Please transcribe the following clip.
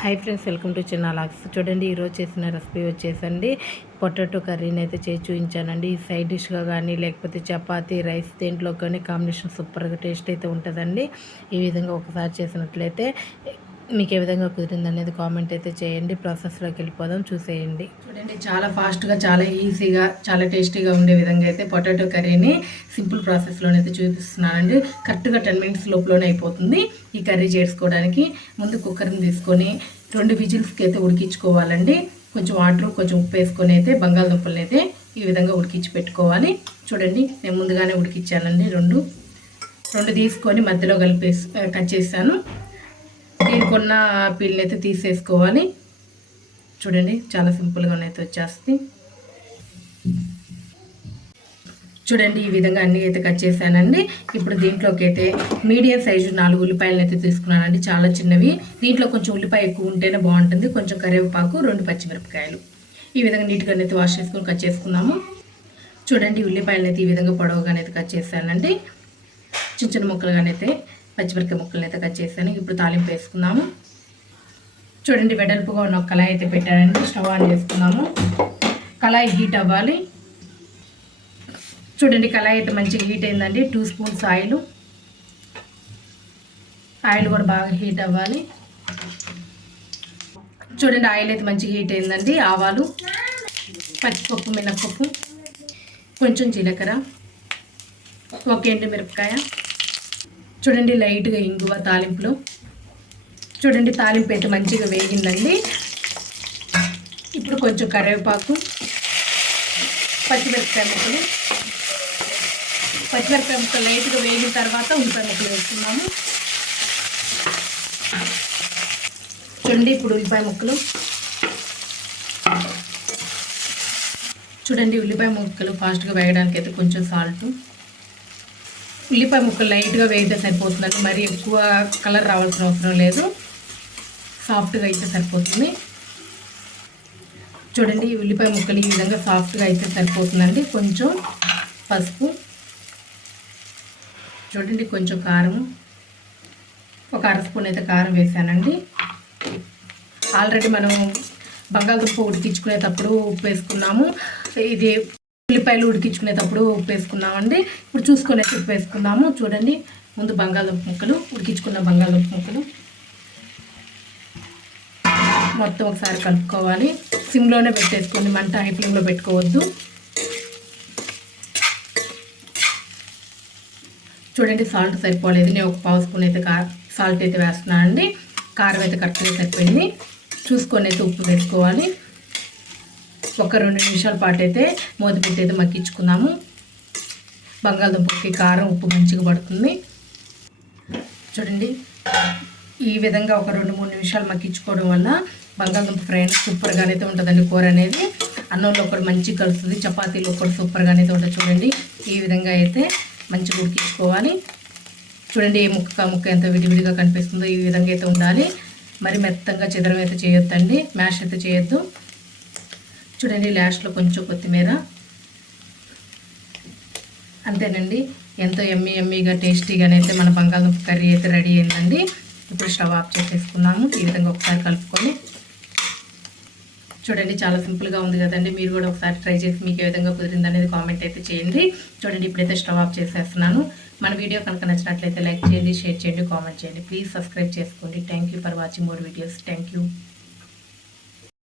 Hi friends, welcome to చిన్న logs. చూడండి, ఈరోజు చేసిన రెసిపీ వచ్చేసండి పొటాటో కర్రీని అయితే చేసి చూపించానండి. ఈ సైడ్ డిష్గా కానీ లేకపోతే చపాతీ రైస్ దేంట్లో కానీ కాంబినేషన్ సూపర్గా టేస్ట్ అయితే ఉంటుందండి. ఈ విధంగా ఒకసారి చేసినట్లయితే మీకు ఏ విధంగా కుదిరింది అనేది కామెంట్ అయితే చేయండి. ప్రాసెస్లోకి వెళ్ళిపోదాం, చూసేయండి. చూడండి, చాలా ఫాస్ట్గా, చాలా ఈజీగా, చాలా టేస్టీగా ఉండే విధంగా అయితే పొటాటో కర్రీని సింపుల్ ప్రాసెస్లోనైతే చూపిస్తున్నానండి. కరెక్ట్గా 10 మినిట్స్ లోపలనే అయిపోతుంది ఈ కర్రీ చేసుకోవడానికి. ముందు కుక్కర్ని తీసుకొని 2 విజిల్స్కి అయితే ఉడికించుకోవాలండి. కొంచెం వాటర్, కొంచెం ఉప్పు వేసుకొని అయితే బంగాళదుంపల్ని అయితే ఈ విధంగా ఉడికించి పెట్టుకోవాలి. చూడండి, నేను ముందుగానే ఉడికించానండి. రెండు తీసుకొని మధ్యలో కలిపేసి కట్ చేశాను. దీనికి ఉన్న పీల్ని అయితే తీసేసుకోవాలి. చూడండి, చాలా సింపుల్గా అయితే వచ్చేస్తుంది. చూడండి, ఈ విధంగా అన్నీ అయితే కట్ చేశానండి. ఇప్పుడు దీంట్లోకి అయితే మీడియం సైజు 4 ఉల్లిపాయలను అయితే తీసుకున్నానండి, చాలా చిన్నవి. దీంట్లో కొంచెం ఉల్లిపాయ ఎక్కువ ఉంటేనే బాగుంటుంది. కొంచెం కరివేపాకు, 2 పచ్చిమిరపకాయలు ఈ విధంగా నీట్గా అయితే వాష్ చేసుకొని కట్ చేసుకుందాము. చూడండి, ఉల్లిపాయలను అయితే ఈ విధంగా పొడవుగానైతే కట్ చేశానండి. చిన్న చిన్న ముక్కలుగానైతే పచ్చిమిరపకాయ ముక్కలను అయితే కట్ చేశాను. ఇప్పుడు తాలింపు వేసుకుందాము. చూడండి, వెడల్పుగా ఉన్న ఒక కళాయి అయితే పెట్టానండి. స్టవ్ ఆన్ చేసుకుందాము. కళాయి హీట్ అవ్వాలి. చూడండి, కళాయి అయితే మంచిగా హీట్ అయిందండి. 2 స్పూన్స్ ఆయిల్ కూడా బాగా హీట్ అవ్వాలి. చూడండి, ఆయిల్ అయితే మంచిగా హీట్ అయిందండి. ఆవాలు, పచ్చిపప్పు, మినప్పప్పు, కొంచెం జీలకర్ర, 1 ఎండుమిరపకాయ. చూడండి, లైట్గా ఇంగువ తాలింపులో. చూడండి, తాలింపు అయితే మంచిగా వేగిందండి. ఇప్పుడు కొంచెం కరివేపాకు, పచ్చిమిరపకాయ ముక్కలు లైట్గా వేగిన తర్వాత ఉల్లిపాయ ముక్కలు వేస్తున్నాము. చూడండి, ఇప్పుడు ఉల్లిపాయ ముక్కలు. చూడండి, ఉల్లిపాయ ముక్కలు ఫాస్ట్గా వేయడానికి అయితే కొంచెం సాల్ట్. ఉల్లిపాయ ముక్కలు లైట్గా వేయితే సరిపోతుందండి. మరి ఎక్కువ కలర్ రావాల్సిన అవసరం లేదు, సాఫ్ట్గా అయితే సరిపోతుంది. చూడండి, ఉల్లిపాయ ముక్కలు ఈ విధంగా సాఫ్ట్గా అయితే సరిపోతుందండి. కొంచెం పసుపు, చూడండి కొంచెం కారం, 1 అర స్పూన్ అయితే కారం వేసానండి. ఆల్రెడీ మనం బంగాళదుంప ఉడికించుకునేటప్పుడు ఉప్పు వేసుకున్నాము. ఇది ఉల్లిపాయలు ఉడికించుకునేటప్పుడు ఉప్పు వేసుకున్నామండి. ఇప్పుడు చూసుకొని అయితే ఉప్పు వేసుకుందాము. చూడండి, ముందు బంగాళదుంప ముక్కలు, ఉడికించుకున్న బంగాళదుంప ముక్కలు మొత్తం ఒకసారి కలుపుకోవాలి. సిమ్లోనే పెట్టేసుకోండి, మంట హై ఫ్లేమ్లో పెట్టుకోవద్దు. చూడండి, సాల్ట్ సరిపోలేదు. నేను 1 పావు స్పూన్ అయితే సాల్ట్ అయితే వేస్తున్నానండి. కారం అయితే కరెక్ట్గా సరిపోయింది. చూసుకొని అయితే ఉప్పు వేసుకోవాలి. 1-2 నిమిషాల పాటు అయితే మూత పెట్టి అయితే మగ్గించుకుందాము. బంగాళదుంపకి కారం, ఉప్పు మంచిగా పడుతుంది. చూడండి, ఈ విధంగా 1-2-3 నిమిషాలు మగ్గించుకోవడం వల్ల బంగాళదుంప ఫ్రై సూపర్గానైతే ఉంటుందండి. కూర అనేది అన్నంలో కూడా మంచిగా కలుస్తుంది, చపాతీలో కూడా సూపర్గానైతే ఉంటుంది. చూడండి, ఈ విధంగా అయితే మంచిగా ఉడికించుకోవాలి. చూడండి, ఏ ముక్క ఎంత విడివిడిగా కనిపిస్తుందో ఈ విధంగా అయితే ఉండాలి. మరి మెత్తంగా చెదరం అయితే చేయొద్దండి, మ్యాష్ అయితే చేయొద్దు. చూడండి, లాస్ట్లో కొంచెం కొత్తిమీర. అంతేనండి, ఎంతో ఎమ్మీగా టేస్టీగానైతే మన బంగాళదుంప కర్రీ అయితే రెడీ అయిందండి. ఇప్పుడు స్టవ్ ఆఫ్ చేసేసుకున్నాము. ఈ విధంగా ఒకసారి కలుపుకొని. చూడండి, చాలా సింపుల్గా ఉంది కదండి. మీరు కూడా ఒకసారి ట్రై చేసి మీకు ఏ విధంగా కుదిరింది అనేది కామెంట్ అయితే చేయండి. చూడండి, ఇప్పుడైతే స్టవ్ ఆఫ్ చేసేస్తున్నాను. మన వీడియో కనుక నచ్చినట్లయితే లైక్ చేయండి, షేర్ చేయండి, కామెంట్ చేయండి. ప్లీజ్ సబ్స్క్రైబ్ చేసుకోండి. Thank you for watching more videos. Thank you.